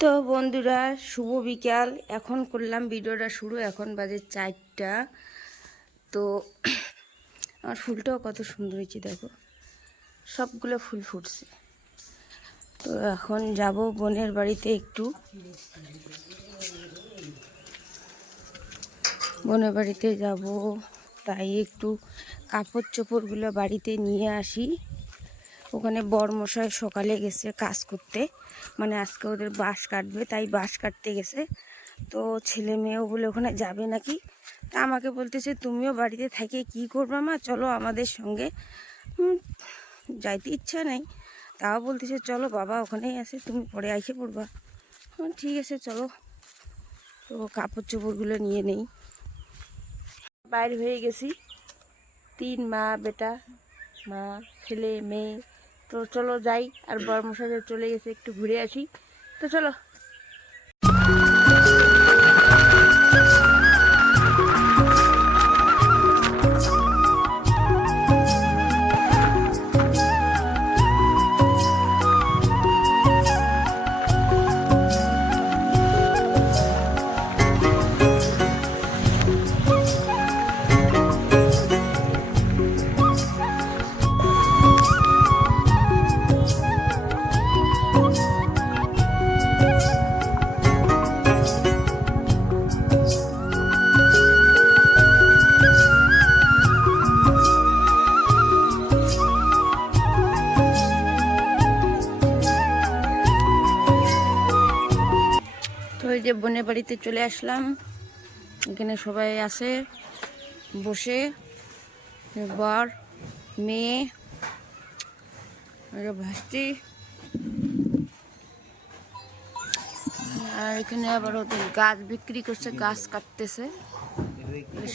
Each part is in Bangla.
তো বন্ধুরা, শুভ বিকাল। এখন করলাম ভিডিওটা শুরু। এখন বাজে চারটা। তো আমার ফুলটাও কত সুন্দর হয়েছে, দেখো। সবগুলো ফুল ফুটছে। তো এখন যাব বোনের বাড়িতে একটু। বোনের বাড়িতে যাব। তাই একটু কাপড় চোপড়গুলো বাড়িতে নিয়ে আসি। ওখানে বরমশাই সকালে গেছে কাজ করতে। মানে আজকে ওদের বাঁশ কাটবে, তাই বাঁশ কাটতে গেছে। তো ছেলে মেয়েও বলে ওখানে যাবে নাকি? তা আমাকে বলতেছে, তুমিও বাড়িতে থেকে কি করবে মা? চলো আমাদের সঙ্গে। যাইতে ইচ্ছা নেই। তাও বলতেছে, চলো বাবা ওখানেই আছে, তুমি পরে আইসে পড়বা। ঠিক আছে, চলো। তো কাপড় চোপড়গুলো নিয়ে নেই। বাইর হয়ে গেছি। তিন মা, বেটা, মা, ছেলে, মেয়ে। তো চলো যাই আর বড় মশাই চলে গেছে একটু ঘুরে আসি। তো চলো। এই যে বোনের বাড়িতে চলে আসলাম। এখানে সবাই আছে, বসে, বর, মেয়ে ভাস্তি আর এখানে আবার ওদের গাছ বিক্রি করছে, গাছ কাটতেছে।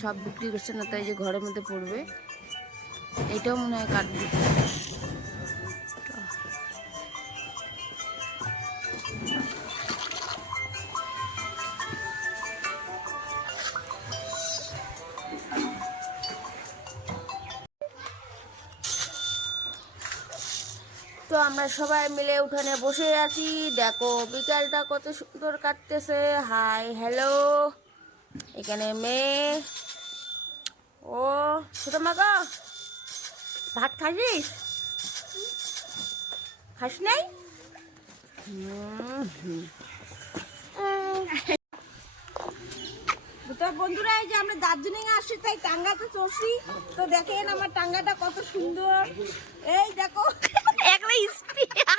সব বিক্রি করছে না, তাই যে ঘরের মধ্যে পড়বে। এটাও মনে হয় কাটবে। তো আমরা সবাই মিলে উঠানে বসে আছি। দেখো, বিকালটা কত সুন্দর কাটতেছে। Hi, hello. এখানে মেয়ে। ও, ছোট মা গো, ভাত খাইছিস? খাস নাই? বন্ধুরা, এই যে আমরা দার্জিলিং আসছি, তাই টাঙ্গাতে চলছি। তো দেখেন আমার টাঙ্গাটা কত সুন্দর। এই দেখো। একলাই স্পিয়া